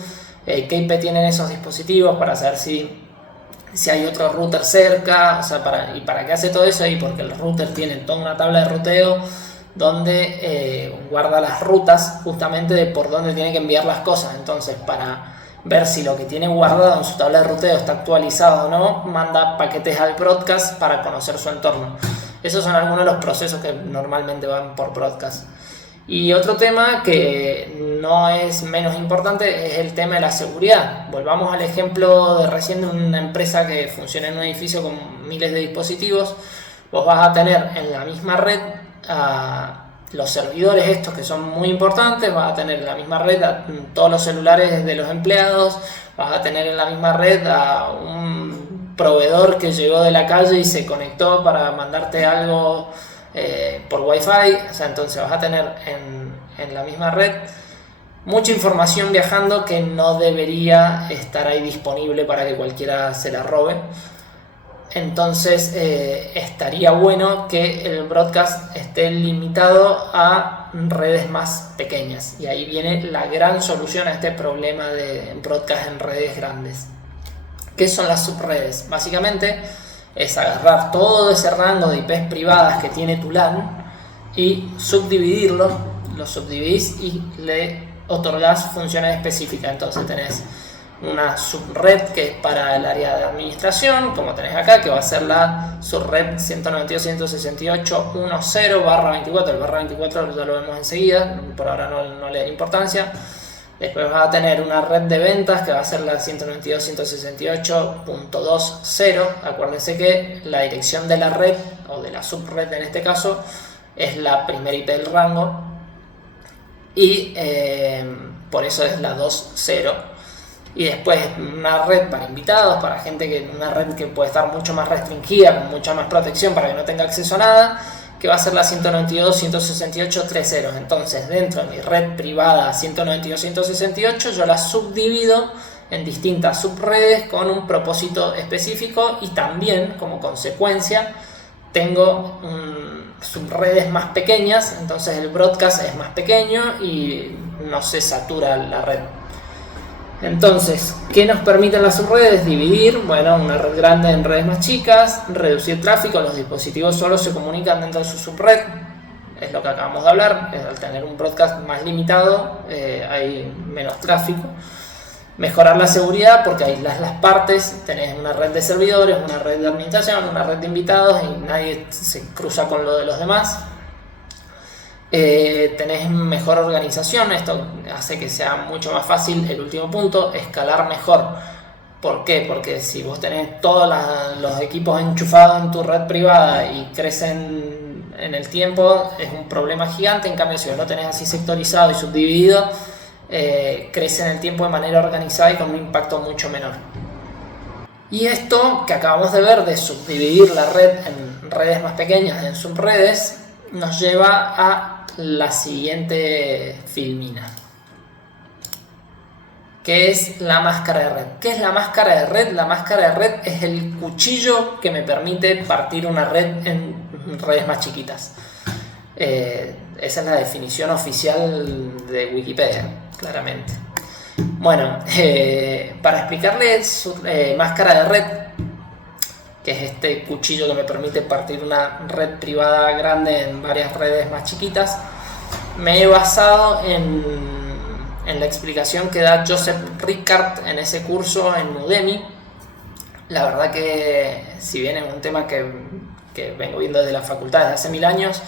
qué IP tienen esos dispositivos, para saber si si hay otro router cerca, o sea, ¿para qué hace todo eso? Y porque el router tiene toda una tabla de ruteo donde guarda las rutas justamente de por dónde tiene que enviar las cosas. Entonces, para ver si lo que tiene guardado en su tabla de ruteo está actualizado o no, manda paquetes al broadcast para conocer su entorno. Esos son algunos de los procesos que normalmente van por broadcast. Y otro tema que no es menos importante es el tema de la seguridad. Volvamos al ejemplo de recién de una empresa que funciona en un edificio con miles de dispositivos. Vos vas a tener en la misma red a los servidores estos que son muy importantes, vas a tener en la misma red a todos los celulares de los empleados, vas a tener en la misma red a un proveedor que llegó de la calle y se conectó para mandarte algo por Wi-Fi. O sea, entonces vas a tener en la misma red mucha información viajando que no debería estar ahí disponible para que cualquiera se la robe. Entonces estaría bueno que el broadcast esté limitado a redes más pequeñas, y ahí viene la gran solución a este problema de broadcast en redes grandes. ¿Qué son las subredes? Básicamente es agarrar todo ese rango de IPs privadas que tiene tu LAN y subdividirlo, lo subdividís y le otorgás funciones específicas. Entonces tenés una subred que es para el área de administración, como tenés acá, que va a ser la subred 192.168.10/24. El /24 ya lo vemos enseguida, por ahora no le da importancia. Después vas a tener una red de ventas que va a ser la 192.168.20. Acuérdense que la dirección de la red, o de la subred en este caso, es la primera IP del rango, y por eso es la 2.0. Y después una red para invitados, para gente una red que puede estar mucho más restringida, con mucha más protección para que no tenga acceso a nada, que va a ser la 192.168.3.0. Entonces, dentro de mi red privada 192.168, yo la subdivido en distintas subredes con un propósito específico, y también, como consecuencia, tengo subredes más pequeñas. Entonces el broadcast es más pequeño y no se satura la red. Entonces, ¿qué nos permiten las subredes? Dividir, bueno, una red grande en redes más chicas, reducir tráfico, los dispositivos solo se comunican dentro de su subred, es lo que acabamos de hablar. Al tener un broadcast más limitado hay menos tráfico. Mejorar la seguridad porque aislás las partes, tenés una red de servidores, una red de administración, una red de invitados, y nadie se cruza con lo de los demás. Tenés mejor organización, esto hace que sea mucho más fácil. El último punto, escalar mejor. ¿Por qué? Porque si vos tenés todos los equipos enchufados en tu red privada y crecen en el tiempo, es un problema gigante. En cambio, si vos lo tenés así sectorizado y subdividido, crece en el tiempo de manera organizada y con un impacto mucho menor. Y esto que acabamos de ver de subdividir la red en redes más pequeñas, en subredes, nos lleva a la siguiente filmina, que es la máscara de red. ¿Qué es la máscara de red? La máscara de red es el cuchillo que me permite partir una red en redes más chiquitas. Esa es la definición oficial de Wikipedia, claramente. Bueno, para explicarles máscara de red, que es este cuchillo que me permite partir una red privada grande en varias redes más chiquitas, me he basado en la explicación que da Joseph Ricard en ese curso en Udemy. La verdad que, si bien es un tema que vengo viendo desde la facultad desde hace 1000 años,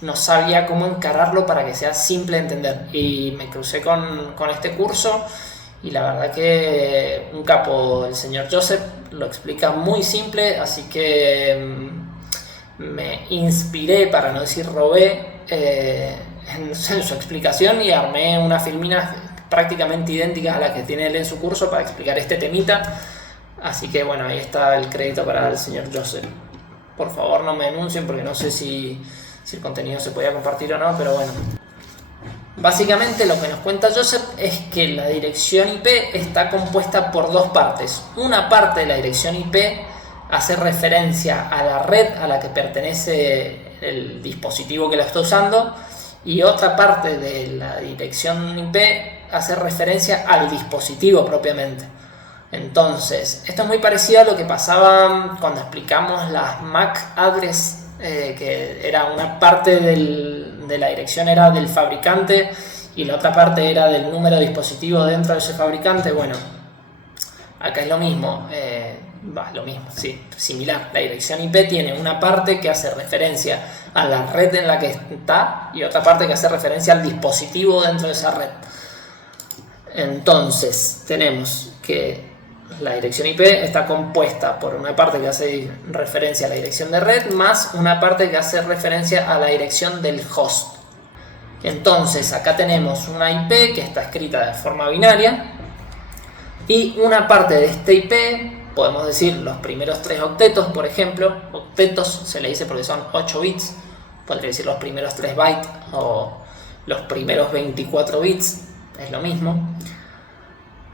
no sabía cómo encararlo para que sea simple de entender, y me crucé con este curso. Y la verdad que un capo, el señor Joseph, lo explica muy simple, así que me inspiré, para no decir robé, en su explicación, y armé una filmina prácticamente idéntica a la que tiene él en su curso para explicar este temita. Así que bueno, ahí está el crédito para el señor Joseph. Por favor, no me denuncien porque no sé si el contenido se podía compartir o no, pero bueno. Básicamente lo que nos cuenta Joseph es que la dirección IP está compuesta por dos partes. Una parte de la dirección IP hace referencia a la red a la que pertenece el dispositivo que la está usando, y otra parte de la dirección IP hace referencia al dispositivo propiamente. Entonces, esto es muy parecido a lo que pasaba cuando explicamos las MAC address, que era una parte de la dirección era del fabricante y la otra parte era del número de dispositivo dentro de ese fabricante. Bueno, acá es lo mismo, sí, similar. La dirección IP tiene una parte que hace referencia a la red en la que está y otra parte que hace referencia al dispositivo dentro de esa red. Entonces, tenemos que la dirección IP está compuesta por una parte que hace referencia a la dirección de red más una parte que hace referencia a la dirección del host. Entonces, acá tenemos una IP que está escrita de forma binaria y una parte de esta IP, podemos decir los primeros 3 octetos, por ejemplo. Octetos se le dice porque son 8 bits, podría decir los primeros 3 bytes o los primeros 24 bits, es lo mismo.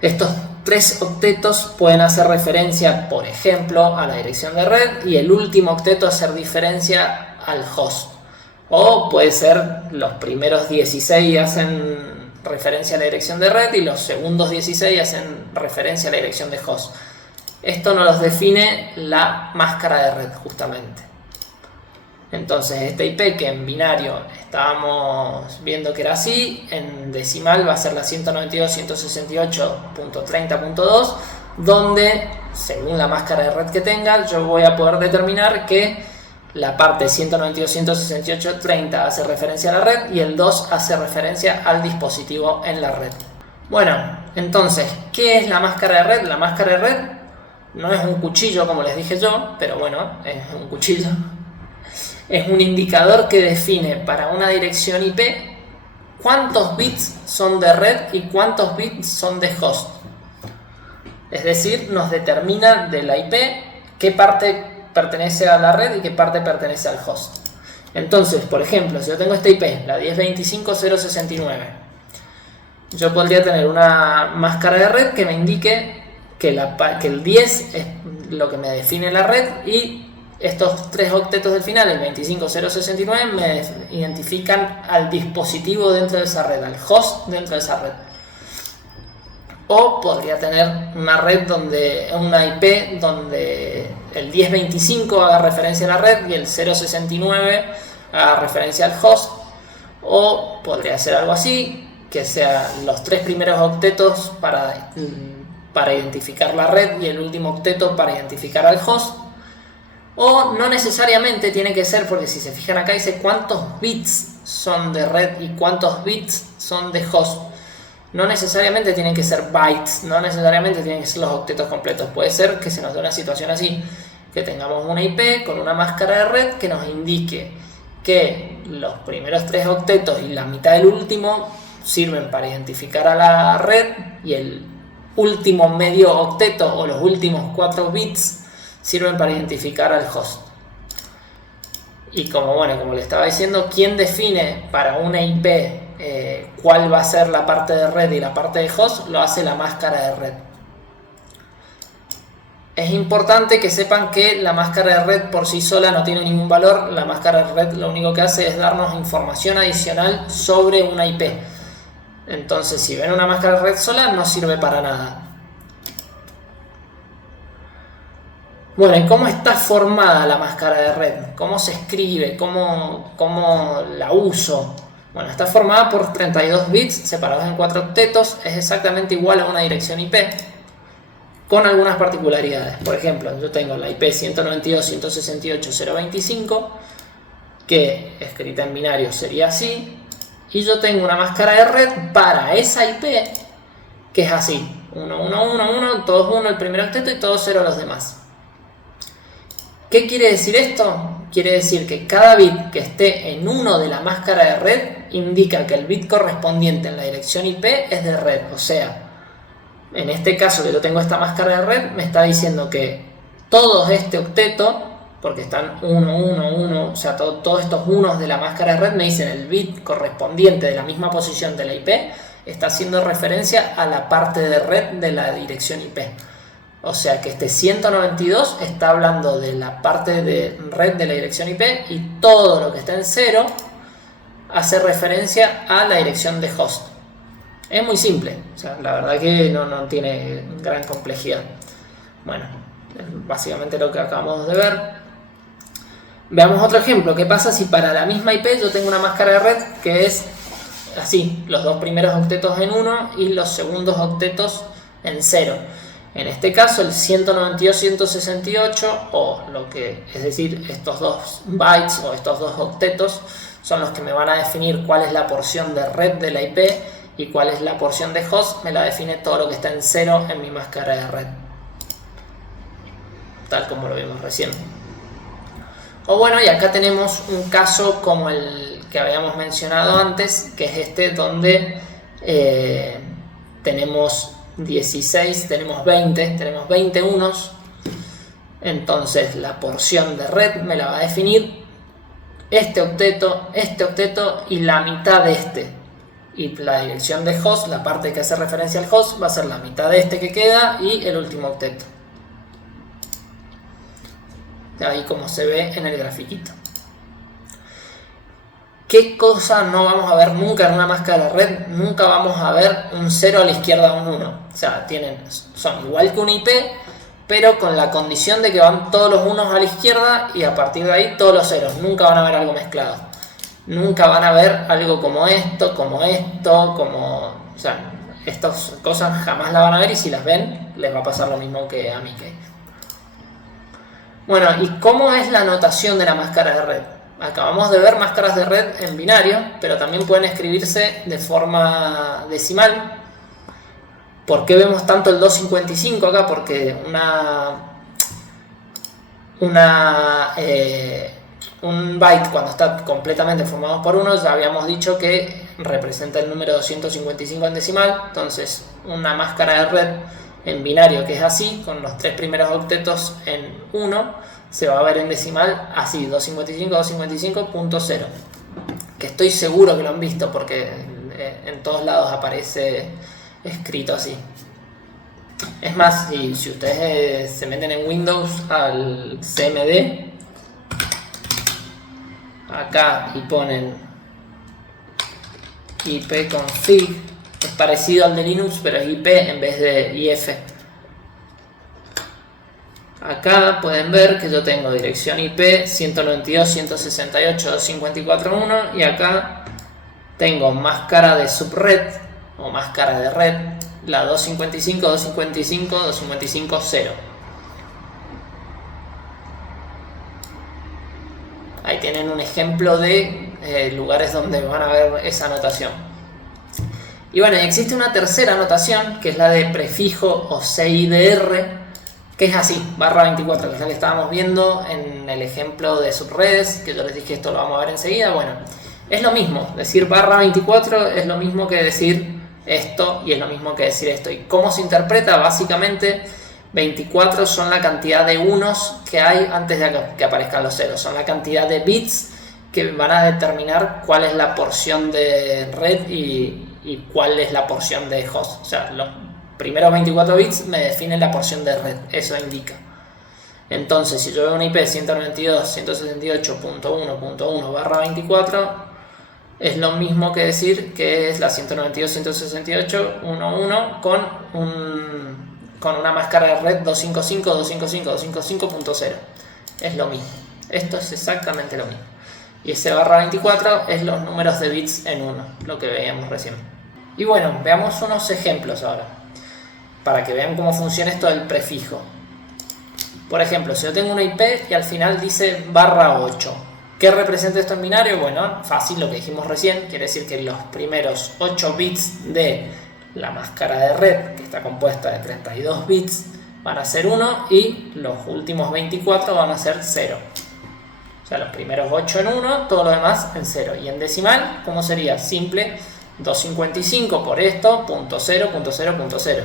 Estos 3 octetos pueden hacer referencia, por ejemplo, a la dirección de red y el último octeto hacer diferencia al host. O puede ser los primeros 16 hacen referencia a la dirección de red y los segundos 16 hacen referencia a la dirección de host. Esto nos los define la máscara de red justamente. Entonces esta IP que en binario estábamos viendo que era así, en decimal va a ser la 192.168.30.2, donde según la máscara de red que tenga yo voy a poder determinar que la parte 192.168.30 hace referencia a la red y el 2 hace referencia al dispositivo en la red. Bueno, entonces, ¿qué es la máscara de red? La máscara de red no es un cuchillo como les dije yo, pero bueno, es un cuchillo. Es un indicador que define para una dirección IP cuántos bits son de red y cuántos bits son de host. Es decir, nos determina de la IP qué parte pertenece a la red y qué parte pertenece al host. Entonces, por ejemplo, si yo tengo esta IP, la 10.25.069, yo podría tener una máscara de red que me indique que el 10 es lo que me define la red y estos 3 octetos del final, el 25.069, me identifican al dispositivo dentro de esa red, al host dentro de esa red. O podría tener una red una IP donde el 10.25 haga referencia a la red y el 0.69 haga referencia al host. O podría ser algo así, que sean los 3 primeros octetos para identificar la red y el último octeto para identificar al host. O no necesariamente tiene que ser, porque si se fijan acá dice cuántos bits son de red y cuántos bits son de host. No necesariamente tienen que ser bytes, no necesariamente tienen que ser los octetos completos. Puede ser que se nos dé una situación así, que tengamos una IP con una máscara de red que nos indique que los primeros 3 octetos y la mitad del último sirven para identificar a la red y el último medio octeto o los últimos 4 bits sirven para identificar al host. Y como les estaba diciendo, ¿quién define para una IP cuál va a ser la parte de red y la parte de host? Lo hace la máscara de red. Es importante que sepan que la máscara de red por sí sola no tiene ningún valor. La máscara de red lo único que hace es darnos información adicional sobre una IP. Entonces, si ven una máscara de red sola, no sirve para nada. Bueno, ¿y cómo está formada la máscara de red? ¿Cómo se escribe? ¿Cómo la uso? Bueno, está formada por 32 bits separados en 4 octetos. Es exactamente igual a una dirección IP, con algunas particularidades. Por ejemplo, yo tengo la IP 192.168.025, que escrita en binario sería así. Y yo tengo una máscara de red para esa IP, que es así. 1, 1, 1, 1, todos 1 el primer octeto y todos 0 los demás. ¿Qué quiere decir esto? Quiere decir que cada bit que esté en uno de la máscara de red indica que el bit correspondiente en la dirección IP es de red. O sea, en este caso que yo tengo esta máscara de red, me está diciendo que todos este octeto, porque están 1, 1, 1, o sea, todos estos unos de la máscara de red me dicen el bit correspondiente de la misma posición de la IP, está haciendo referencia a la parte de red de la dirección IP. O sea que este 192 está hablando de la parte de red de la dirección IP y todo lo que está en 0 hace referencia a la dirección de host. Es muy simple, o sea, la verdad que no tiene gran complejidad. Bueno, es básicamente lo que acabamos de ver. Veamos otro ejemplo. ¿Qué pasa si para la misma IP yo tengo una máscara de red que es así, los dos primeros octetos en 1 y los segundos octetos en 0? En este caso el 192.168, o lo que es decir, estos dos bytes o estos dos octetos son los que me van a definir cuál es la porción de red de la IP y cuál es la porción de host. Me la define todo lo que está en 0 en mi máscara de red, tal como lo vimos recién. O bueno, y acá tenemos un caso como el que habíamos mencionado antes, que es este donde tenemos 16, tenemos 20 unos. Entonces la porción de red me la va a definir este octeto y la mitad de este. Y la dirección de host, la parte que hace referencia al host, va a ser la mitad de este que queda y el último octeto. Ahí como se ve en el grafiquito. ¿Qué cosa no vamos a ver nunca en una máscara de red? Nunca vamos a ver un 0 a la izquierda o un 1. O sea, son igual que una IP, pero con la condición de que van todos los unos a la izquierda y a partir de ahí todos los ceros. Nunca van a ver algo mezclado. Nunca van a ver algo como esto, O sea, estas cosas jamás las van a ver y si las ven, les va a pasar lo mismo que a Mickey. Bueno, ¿y cómo es la notación de la máscara de red? Acabamos de ver máscaras de red en binario, pero también pueden escribirse de forma decimal. ¿Por qué vemos tanto el 255 acá? Porque un byte cuando está completamente formado por 1, ya habíamos dicho que representa el número 255 en decimal. Entonces una máscara de red en binario que es así, con los tres primeros octetos en 1, se va a ver en decimal así, 255.0, que estoy seguro que lo han visto porque en todos lados aparece escrito así. Es más, si ustedes se meten en Windows al CMD acá y ponen ipconfig, es parecido al de Linux, pero es IP en vez de IF. Acá pueden ver que yo tengo dirección IP 192.168.254.1 y acá tengo máscara de subred o máscara de red, la 255.255.255.0. Ahí tienen un ejemplo de lugares donde van a ver esa notación. Y bueno, existe una tercera notación que es la de prefijo o CIDR, que es así, /24, que es la que estábamos viendo en el ejemplo de subredes, que yo les dije esto lo vamos a ver enseguida. Bueno, es lo mismo, decir /24 es lo mismo que decir esto y es lo mismo que decir esto. ¿Y cómo se interpreta? Básicamente 24 son la cantidad de unos que hay antes de que aparezcan los ceros, son la cantidad de bits que van a determinar cuál es la porción de red y cuál es la porción de host. O sea, los primeros 24 bits me definen la porción de red, eso indica. Entonces, si yo veo una IP 192.168.1.1/24, es lo mismo que decir que es la 192.168.1.1 con una máscara de red 255.255.255.0. Es lo mismo. Esto es exactamente lo mismo. Y ese /24 es los números de bits en 1, lo que veíamos recién. Y bueno, veamos unos ejemplos ahora, para que vean cómo funciona esto del prefijo. Por ejemplo, si yo tengo una IP y al final dice /8, ¿qué representa esto en binario? Bueno, fácil, lo que dijimos recién, quiere decir que los primeros 8 bits de la máscara de red, que está compuesta de 32 bits, van a ser 1 y los últimos 24 van a ser 0. O sea, los primeros 8 en 1, todo lo demás en 0. Y en decimal, ¿cómo sería? Simple, 255 por esto, .0.0.0.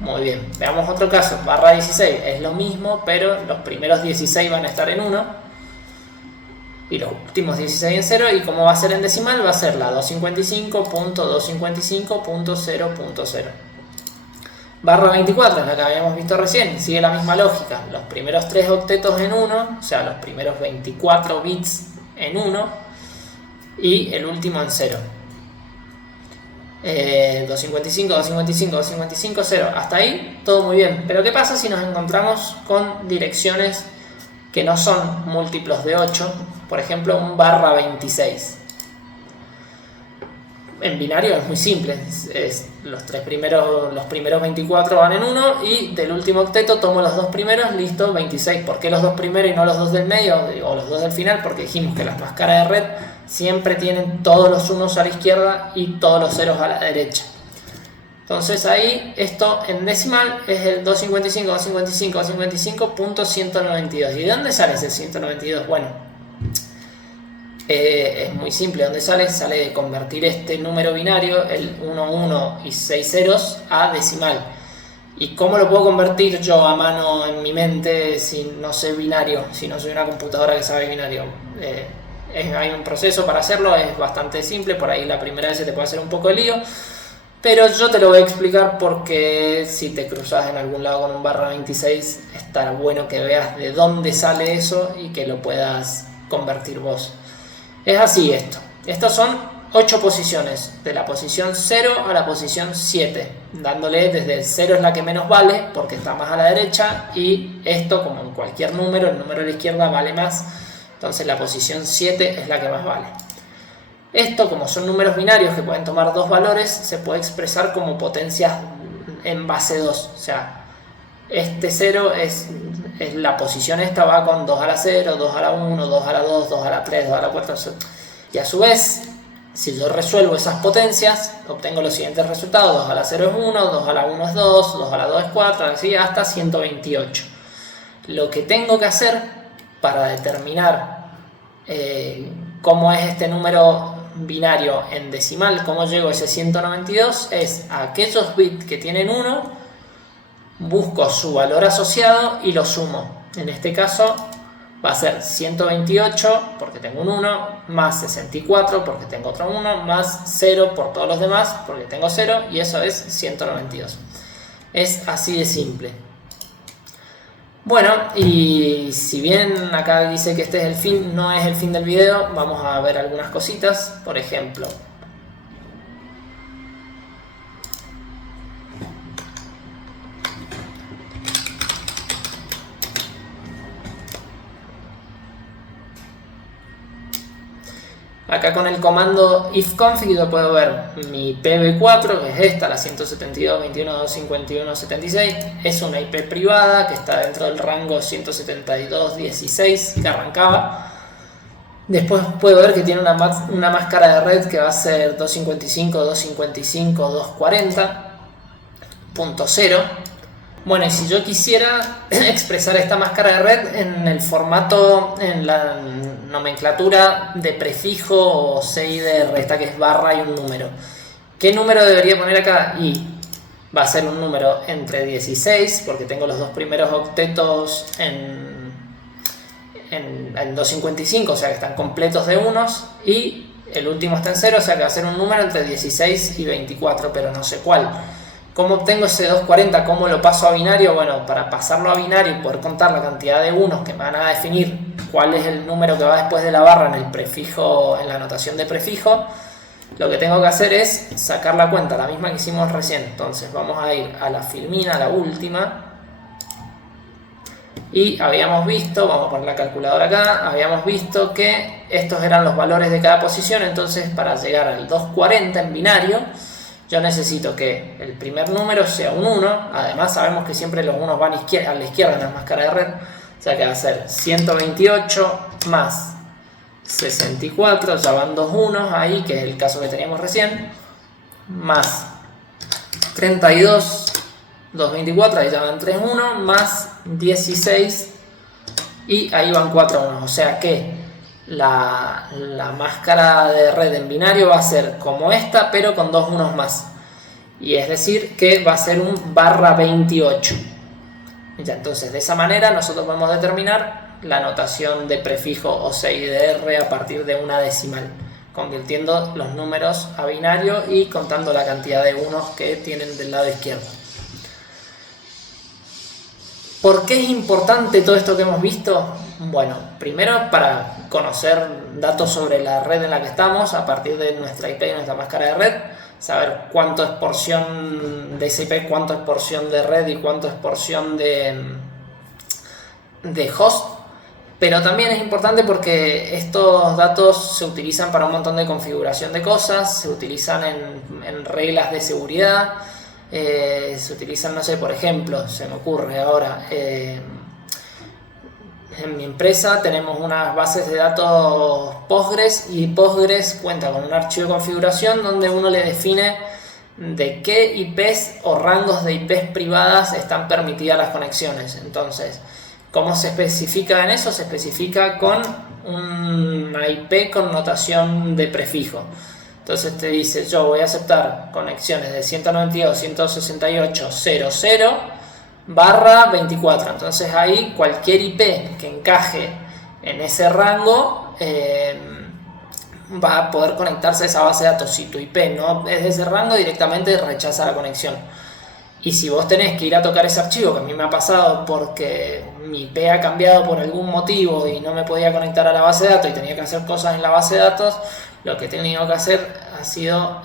Muy bien, veamos otro caso, /16, es lo mismo, pero los primeros 16 van a estar en 1 y los últimos 16 en 0, y como va a ser en decimal, va a ser la 255.255.0.0. /24 es la que habíamos visto recién, sigue la misma lógica, los primeros 3 octetos en 1, o sea, los primeros 24 bits en 1 y el último en 0. 255, 255, 255, 0. Hasta ahí todo muy bien. Pero ¿qué pasa si nos encontramos con direcciones que no son múltiplos de 8? Por ejemplo, un barra 26. En binario es muy simple. Los primeros 24 van en 1 y del último octeto tomo los dos primeros, listo, 26. ¿Por qué los dos primeros y no los dos del medio o los dos del final? Porque dijimos que las máscaras de red siempre tienen todos los unos a la izquierda y todos los ceros a la derecha. Entonces ahí esto en decimal es el 255, 255, 255.192. ¿Y de dónde sale ese 192? Bueno, es muy simple. ¿Dónde sale? Sale de convertir este número binario, el 1, 1 y 6 ceros, a decimal. ¿Y cómo lo puedo convertir yo a mano en mi mente si no sé binario, si no soy una computadora que sabe binario? Hay un proceso para hacerlo, es bastante simple. Por ahí la primera vez se te puede hacer un poco de lío, pero yo te lo voy a explicar porque si te cruzas en algún lado con un barra 26 estará bueno que veas de dónde sale eso y que lo puedas convertir vos. Es así esto. Estas son 8 posiciones, de la posición 0 a la posición 7, dándole desde el 0 es la que menos vale porque está más a la derecha, y esto, como en cualquier número, el número de la izquierda vale más, entonces la posición 7 es la que más vale. Esto, como son números binarios que pueden tomar dos valores, se puede expresar como potencias en base 2, o sea, este 0 es la posición esta va con 2 a la 0, 2 a la 1, 2 a la 2, 2 a la 3, 2 a la 4, y a su vez, si yo resuelvo esas potencias, obtengo los siguientes resultados: 2 a la 0 es 1, 2 a la 1 es 2, 2 a la 2 es 4, así hasta 128. Lo que tengo que hacer para determinar cómo es este número binario en decimal, cómo llego a ese 192, es a aquellos bits que tienen 1, busco su valor asociado y lo sumo. En este caso va a ser 128 porque tengo un 1, más 64 porque tengo otro 1, más 0 por todos los demás porque tengo 0, y eso es 192. Es así de simple. Bueno, y si bien acá dice que este es el fin, no es el fin del video, vamos a ver algunas cositas. Por ejemplo, acá con el comando ifconfig yo puedo ver mi PB4, que es esta, la 172.21.251.76. Es una IP privada que está dentro del rango 172.16 que arrancaba. Después puedo ver que tiene una máscara de red que va a ser 255.255.240.0. Bueno, y si yo quisiera expresar esta máscara de red en el formato, en la nomenclatura de prefijo o CIDR, esta que es barra y un número, ¿qué número debería poner acá? Y va a ser un número entre 16, porque tengo los dos primeros octetos en 255, o sea que están completos de unos, y el último está en 0, o sea que va a ser un número entre 16 y 24, pero no sé cuál. ¿Cómo obtengo ese 240? ¿Cómo lo paso a binario? Bueno, para pasarlo a binario y poder contar la cantidad de unos que me van a definir cuál es el número que va después de la barra en el prefijo, en la anotación de prefijo, lo que tengo que hacer es sacar la cuenta, la misma que hicimos recién. Entonces vamos a ir a la filmina, la última, y habíamos visto, vamos a poner la calculadora acá, habíamos visto que estos eran los valores de cada posición. Entonces, para llegar al 240 en binario, yo necesito que el primer número sea un 1, además sabemos que siempre los unos van a la izquierda en la máscara de red, o sea que va a ser 128 más 64, ya van dos unos ahí, que es el caso que teníamos recién, más 32, 224, ahí ya van 3 unos, más 16, y ahí van 4 unos, o sea que la máscara de red en binario va a ser como esta, pero con dos unos más, y es decir que va a ser un barra 28. Ya, entonces de esa manera nosotros podemos determinar la notación de prefijo o CIDR a partir de una decimal, convirtiendo los números a binario y contando la cantidad de unos que tienen del lado izquierdo. ¿Por qué es importante todo esto que hemos visto? Bueno, primero para conocer datos sobre la red en la que estamos a partir de nuestra IP y nuestra máscara de red. saber cuánto es porción de esa IP, cuánto es porción de red y cuánto es porción de host. Pero también es importante porque estos datos se utilizan para un montón de configuración de cosas, se utilizan en reglas de seguridad, se utilizan, no sé, por ejemplo, se me ocurre ahora, en mi empresa tenemos unas bases de datos Postgres y Postgres cuenta con un archivo de configuración donde uno le define de qué IPs o rangos de IPs privadas están permitidas las conexiones. Entonces, ¿cómo se especifica en eso? Se especifica con una IP con notación de prefijo. Entonces te dice, yo voy a aceptar conexiones de 192.168.0.0/24. Entonces ahí cualquier IP que encaje en ese rango va a poder conectarse a esa base de datos. Si tu IP no es de ese rango, directamente rechaza la conexión. Y si vos tenés que ir a tocar ese archivo, que a mí me ha pasado porque mi IP ha cambiado por algún motivo y no me podía conectar a la base de datos y tenía que hacer cosas en la base de datos, lo que he tenido que hacer ha sido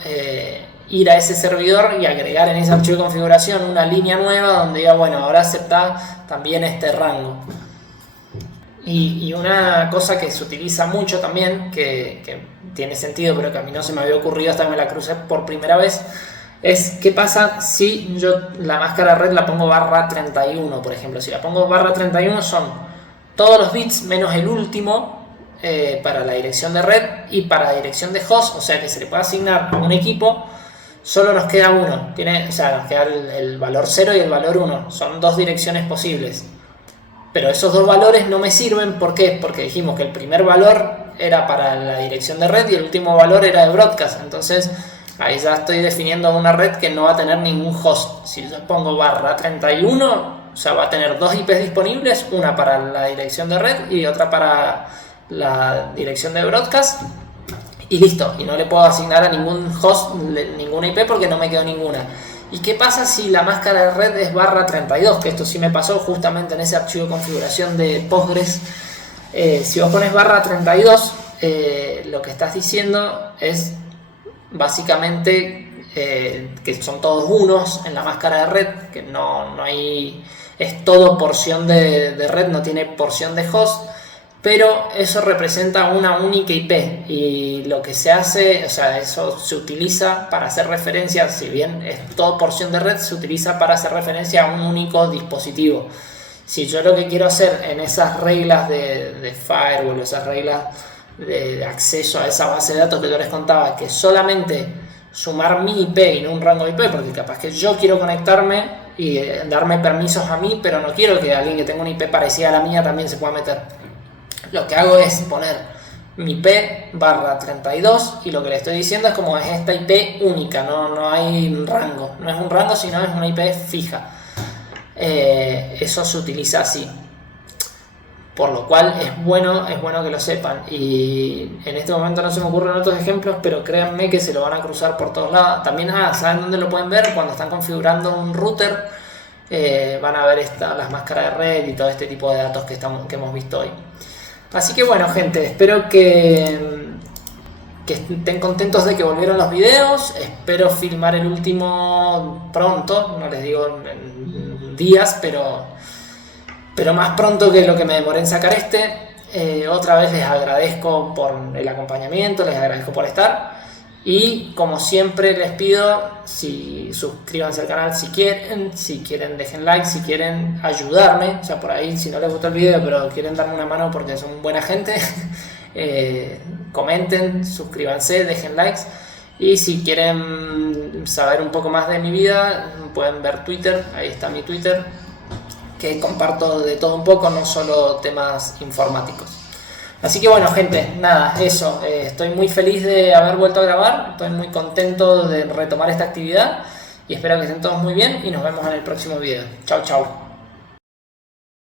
ir a ese servidor y agregar en ese archivo de configuración una línea nueva donde diga, bueno, ahora acepta también este rango. Y una cosa que se utiliza mucho también, que tiene sentido, pero que a mí no se me había ocurrido hasta que me la crucé por primera vez, es qué pasa si yo la máscara red la pongo /31, por ejemplo. Si la pongo /31 son todos los bits menos el último para la dirección de red y para la dirección de host, o sea que se le puede asignar a un equipo, solo nos queda uno, o sea, nos queda el valor 0 y el valor 1, son dos direcciones posibles. Pero esos dos valores no me sirven, ¿por qué? Porque dijimos que el primer valor era para la dirección de red y el último valor era de broadcast, entonces ahí ya estoy definiendo una red que no va a tener ningún host. Si yo pongo /31, o sea, va a tener dos IPs disponibles, una para la dirección de red y otra para la dirección de broadcast, y listo, y no le puedo asignar a ningún host ninguna IP porque no me quedó ninguna. ¿Y qué pasa si la máscara de red es /32? Que esto sí me pasó justamente en ese archivo de configuración de Postgres. Si vos pones /32, lo que estás diciendo es básicamente que son todos unos en la máscara de red, que no hay, es todo porción de red, no tiene porción de host, pero eso representa una única IP y lo que se hace, o sea, eso se utiliza para hacer referencia, si bien es todo porción de red, se utiliza para hacer referencia a un único dispositivo. Si yo lo que quiero hacer en esas reglas de firewall, esas reglas de acceso a esa base de datos que yo les contaba, que solamente sumar mi IP y no un rango de IP, porque capaz que yo quiero conectarme y darme permisos a mí, pero no quiero que alguien que tenga una IP parecida a la mía también se pueda meter. Lo que hago es poner mi IP /32 y lo que le estoy diciendo es como es esta IP única, no hay rango, no es un rango sino es una IP fija. Eso se utiliza así, por lo cual es bueno que lo sepan. Y en este momento no se me ocurren otros ejemplos, pero créanme que se lo van a cruzar por todos lados. También ¿saben dónde lo pueden ver? Cuando están configurando un router, van a ver las máscaras de red y todo este tipo de datos que hemos visto hoy. Así que bueno, gente, espero que estén contentos de que volvieron los videos. Espero filmar el último pronto, no les digo en días, pero más pronto que lo que me demoré en sacar este. Otra vez les agradezco por el acompañamiento, les agradezco por estar. Y como siempre les pido, suscríbanse al canal si quieren dejen like, si quieren ayudarme, o sea por ahí si no les gustó el video pero quieren darme una mano porque son buena gente, comenten, suscríbanse, dejen likes. Y si quieren saber un poco más de mi vida pueden ver Twitter, ahí está mi Twitter, que comparto de todo un poco, no solo temas informáticos. Así que bueno, gente, nada, eso, estoy muy feliz de haber vuelto a grabar, estoy muy contento de retomar esta actividad y espero que estén todos muy bien y nos vemos en el próximo video. Chau, chau.